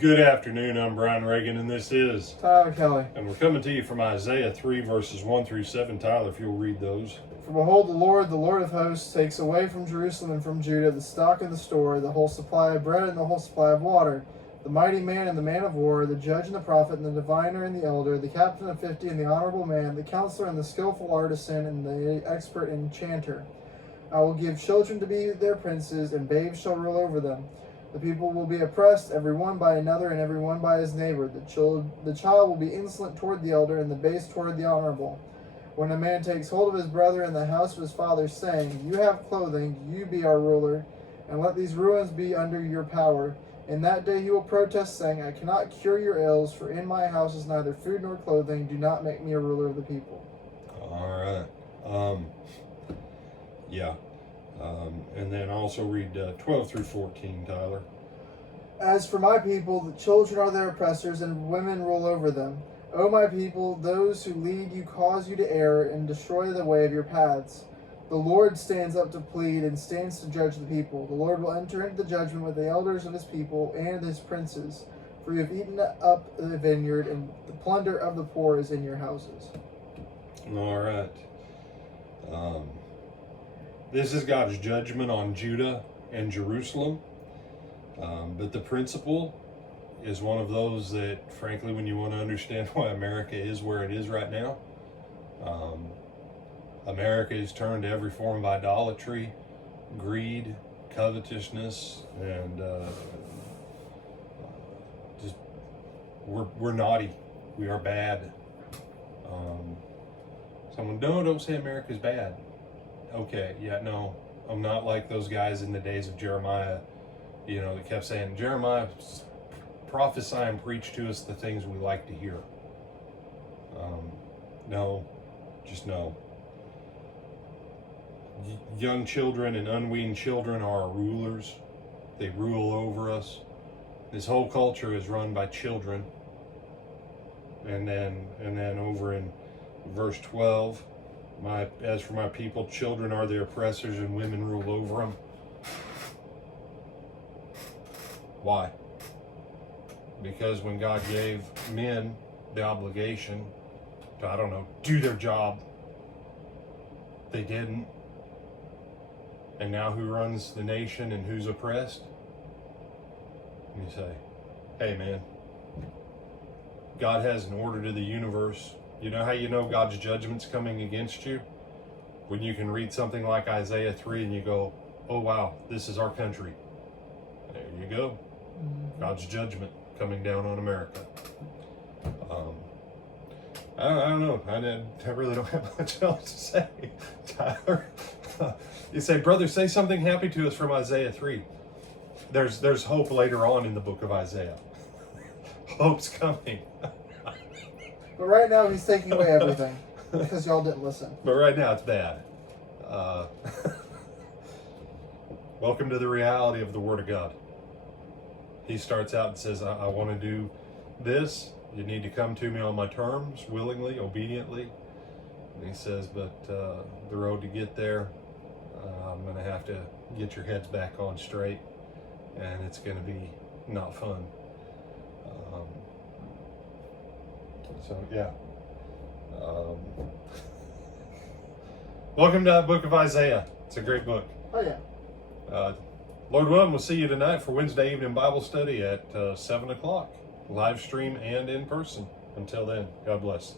Good afternoon, I'm Brian Reagan, and this is Tyler Kelly. And we're coming to you from Isaiah 3, verses 1 through 7. Tyler, if you'll read those. For behold, the Lord of hosts, takes away from Jerusalem and from Judah the stock and the store, the whole supply of bread and the whole supply of water, the mighty man and the man of war, the judge and the prophet and the diviner and the elder, the captain of 50 and the honorable man, the counselor and the skillful artisan and the expert enchanter. I will give children to be their princes, and babes shall rule over them. The people will be oppressed, every one by another, and every one by his neighbor. The child will be insolent toward the elder, and the base toward the honorable. When a man takes hold of his brother in the house of his father, saying, You have clothing, you be our ruler, and let these ruins be under your power. In that day he will protest, saying, I cannot cure your ills, for in my house is neither food nor clothing. Do not make me a ruler of the people. All right. And then also read 12 through 14, Tyler. As for my people, the children are their oppressors, and women rule over them. O my people, those who lead you cause you to err and destroy the way of your paths. The Lord stands up to plead and stands to judge the people. The Lord will enter into the judgment with the elders of his people and his princes. For you have eaten up the vineyard, and the plunder of the poor is in your houses. All right. This is God's judgment on Judah and Jerusalem. But the principle is one of those that, frankly, when you want to understand why America is where it is right now, America is turned to every form of idolatry, greed, covetousness, and just we're naughty. We are bad. Someone, no, don't say America's bad. Okay, yeah, no, I'm not like those guys in the days of Jeremiah, that kept saying, Jeremiah, prophesy and preach to us the things we like to hear. No, just no. Young children and unweaned children are our rulers. They rule over us. This whole culture is run by children. And then over in verse 12, as for my people, children are their oppressors and women rule over them. Why? Because when God gave men the obligation to, do their job, they didn't. And now who runs the nation and who's oppressed? And you say, hey man, God has an order to the universe. You know how you know God's judgment's coming against you? When you can read something like Isaiah 3 and you go, oh wow, this is our country. There you go. God's judgment coming down on America. I don't know. I really don't have much else to say, Tyler. You say, brother, say something happy to us from Isaiah 3. There's hope later on in the book of Isaiah. Hope's coming. But right now he's taking away everything because y'all didn't listen. But right now it's bad. Welcome to the reality of the Word of God. He starts out and says, I want to do this. You need to come to me on my terms, willingly, obediently. And he says, but the road to get there, I'm going to have to get your heads back on straight, and it's going to be not fun. Welcome to the book of Isaiah. It's a great book. Oh, yeah. Lord willing, we'll see you tonight for Wednesday evening Bible study at 7 o'clock, live stream and in person. Until then, God bless.